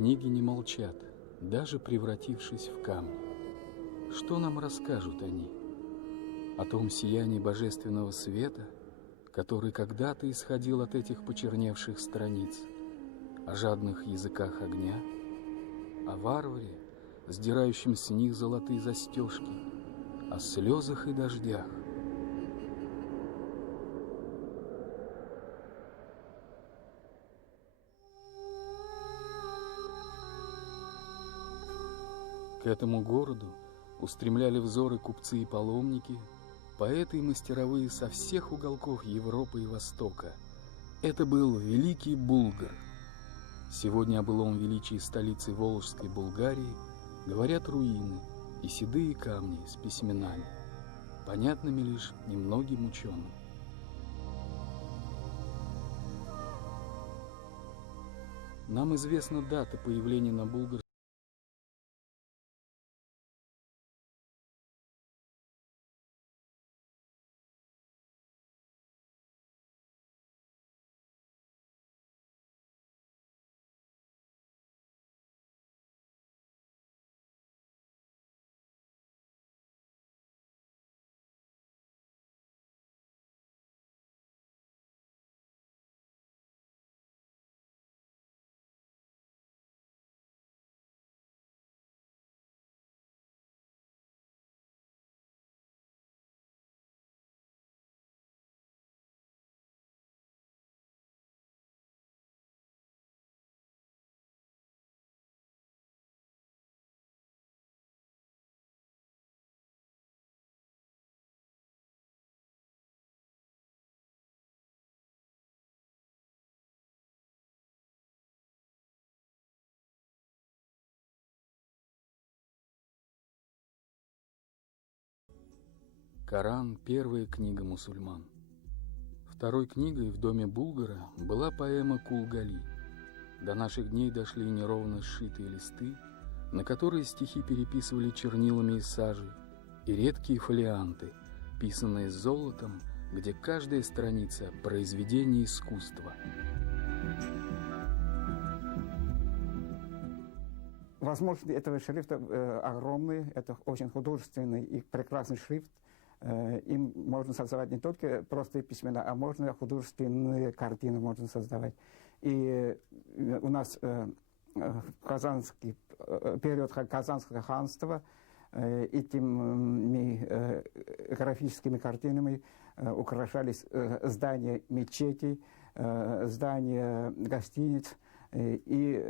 книги не молчат, даже превратившись в камни. Что нам расскажут они? О том сиянии божественного света, который когда-то исходил от этих почерневших страниц, о жадных языках огня, о варваре, сдирающем с них золотые застежки, о слезах и дождях. К этому городу устремляли взоры купцы и паломники, поэты и мастеровые со всех уголков Европы и Востока. Это был великий Булгар. Сегодня о былом величии столицы Волжской Булгарии говорят руины и седые камни с письменами, понятными лишь немногим ученым. Нам известна дата появления на Булгарском Коран – первая книга мусульман. Второй книгой в доме Булгара была поэма Кулгали. До наших дней дошли неровно сшитые листы, на которые стихи переписывали чернилами из сажи, и редкие фолианты, писанные золотом, где каждая страница – произведение искусства. Возможности этого шрифта огромные, это очень художественный и прекрасный шрифт. Им можно создавать не только простые письмена, а можно художественные картины можно создавать. И у нас период Казанского ханства этими графическими картинами украшались здания мечетей, здания гостиниц и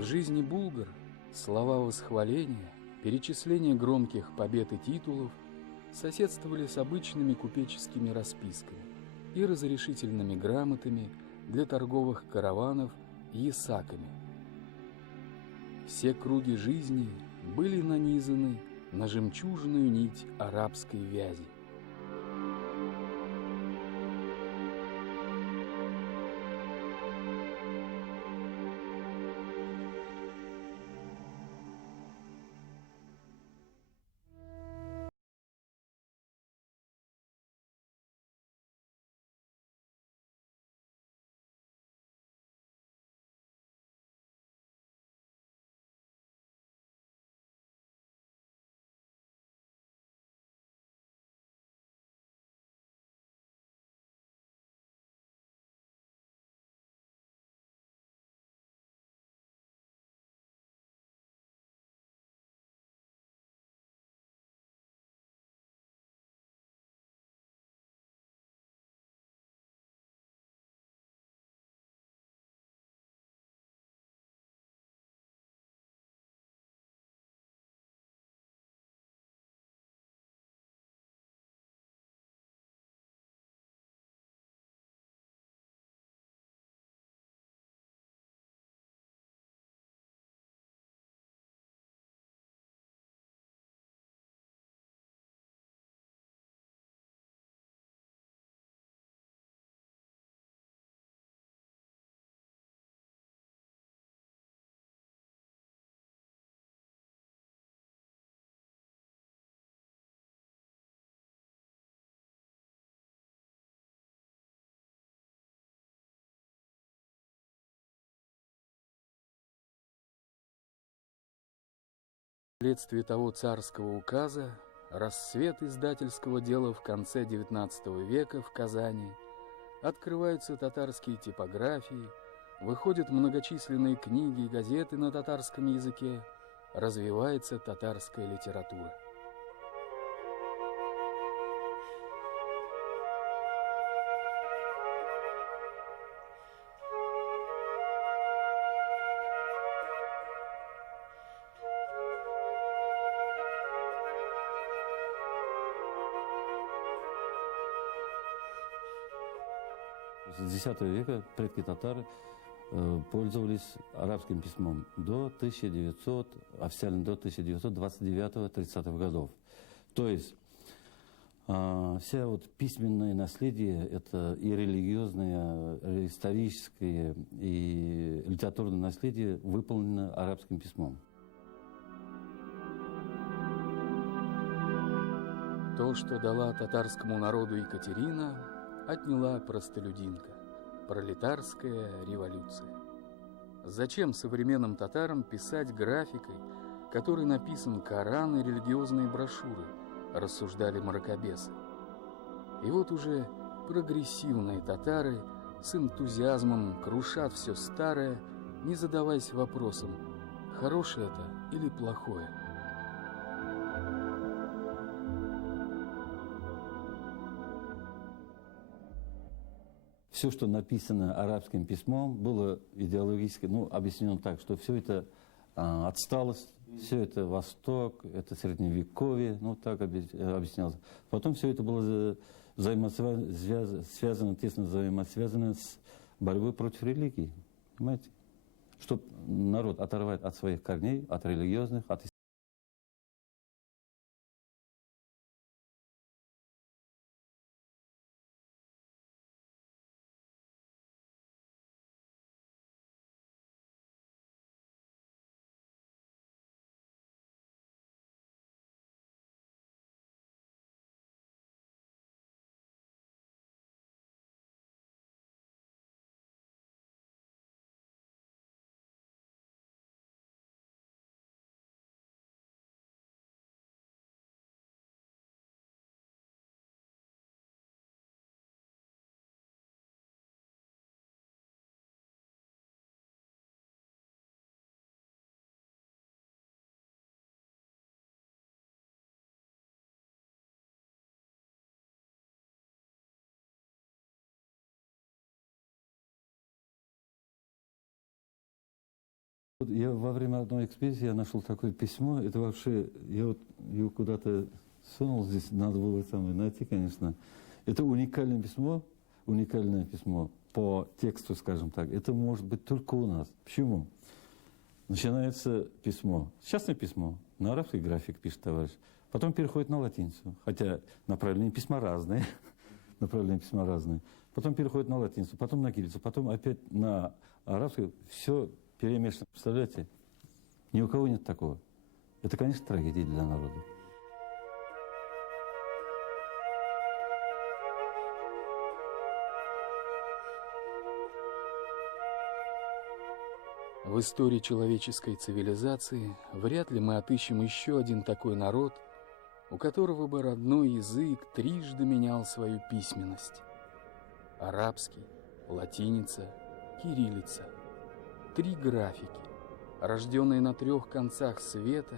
В жизни булгар слова восхваления, перечисление громких побед и титулов соседствовали с обычными купеческими расписками и разрешительными грамотами для торговых караванов и ясаками. Все круги жизни были нанизаны на жемчужную нить арабской вязи. Вследствие того царского указа, расцвет издательского дела в конце XIX века в Казани, открываются татарские типографии, выходят многочисленные книги и газеты на татарском языке, развивается татарская литература. С X века предки татары пользовались арабским письмом до 1900, официально до 1929-30 годов. То есть вся вот письменное наследие, это и религиозное, и историческое, и литературное наследие выполнено арабским письмом. То, что дала татарскому народу Екатерина, отняла простолюдинка, пролетарская революция. Зачем современным татарам писать графикой, которой написан Коран и религиозные брошюры, рассуждали мракобесы. И вот уже прогрессивные татары с энтузиазмом крушат все старое, не задаваясь вопросом, хорошее это или плохое. Все, что написано арабским письмом, было идеологически, объяснено так, что все это отсталость, все это Восток, это Средневековье, так объяснялось. Потом все это было связано, тесно взаимосвязано с борьбой против религии, понимаете? Чтобы народ оторвать от своих корней, от религиозных, от Я во время одной экспедиции я нашел такое письмо. Это вообще, я вот его куда-то сунул здесь, надо было самое найти, конечно. Это уникальное письмо по тексту, скажем так. Это может быть только у нас. Почему? Начинается письмо, частное письмо, на арабский график пишет товарищ. Потом переходит на латиницу, хотя направления письма разные. Потом переходит на латиницу, потом на кириллицу, потом опять на арабский. Все перемешано. Представляете? Ни у кого нет такого. Это, конечно, трагедия для народа. В истории человеческой цивилизации вряд ли мы отыщем еще один такой народ, у которого бы родной язык трижды менял свою письменность. Арабский, латиница, кириллица. 3 графики, рожденные на 3 концах света,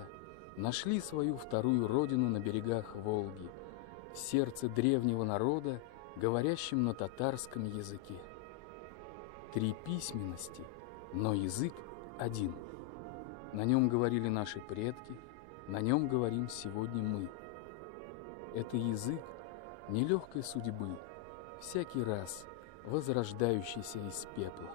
нашли свою вторую родину на берегах Волги, в сердце древнего народа, говорящем на татарском языке. 3 письменности, но язык один. На нем говорили наши предки, на нем говорим сегодня мы. Это язык нелегкой судьбы, всякий раз возрождающийся из пепла.